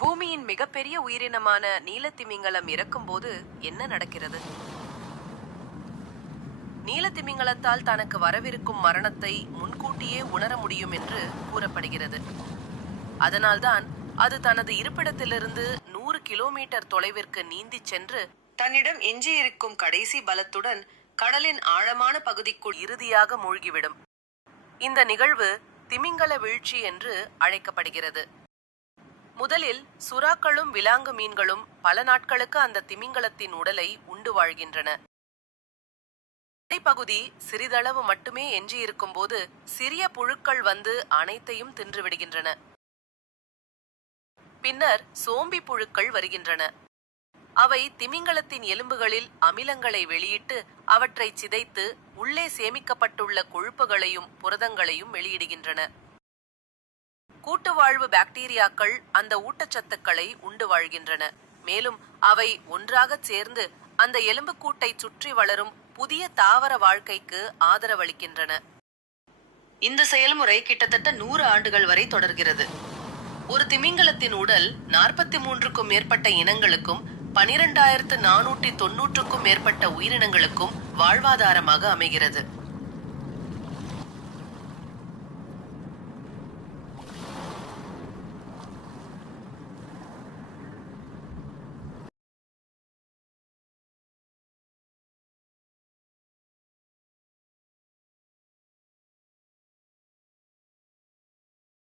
பூமியின் மிகப்பெரிய உயிரினமான நீலத்திமிங்கலம் இறக்கும்போது என்ன நடக்கிறது? நீலத்திமிங்கலத்தால் தனக்கு வரவிருக்கும் மரணத்தை முன்கூட்டியே உணர முடியும் என்று கூறப்படுகிறது. அதனால்தான் அது தனது இருப்பிடத்திலிருந்து 100 கிலோமீட்டர் தொலைவிற்கு நீந்தி சென்று தன்னிடம் எஞ்சியிருக்கும் கடைசி பலத்துடன் கடலின் ஆழமான பகுதிக்குள் இறுதியாக மூழ்கிவிடும். இந்த நிகழ்வு திமிங்கல வீழ்ச்சி என்று அழைக்கப்படுகிறது. முதலில் சுறாக்களும் விலாங்கு மீன்களும் பல நாட்களுக்கு அந்த திமிங்கலத்தின் உடலை உண்டு வாழ்கின்றன. பகுதி சிறிதளவு மட்டுமே எஞ்சியிருக்கும் போது சிறிய புழுக்கள் வந்து அனைத்தையும் தின்றுவிடுகின்றன. பின்னர் சோம்பி புழுக்கள் வருகின்றன. அவை திமிங்கலத்தின் எலும்புகளில் அமிலங்களை வெளியிட்டு அவற்றை சிதைத்து உள்ளே சேமிக்கப்பட்டுள்ள கொழுப்புகளையும் புரதங்களையும் வெளியிடுகின்றன. கூட்டுவாழ்வு பாக்டீரியாக்கள் அந்த ஊட்டச்சத்துக்களை உண்டு வாழ்கின்றன. மேலும் அவை ஒன்றாகச் சேர்ந்து அந்த எலும்புக்கூட்டை சுற்றி வளரும் புதிய தாவர வாழ்க்கைக்கு ஆதரவளிக்கின்றன. இந்த செயல்முறை கிட்டத்தட்ட 100 ஆண்டுகள் வரை தொடர்கிறது. ஒரு திமிங்கலத்தின் உடல் 43க்கும் மேற்பட்ட இனங்களுக்கும் 12,490க்கும் மேற்பட்ட உயிரினங்களுக்கும் வாழ்வாதாரமாக அமைகிறது.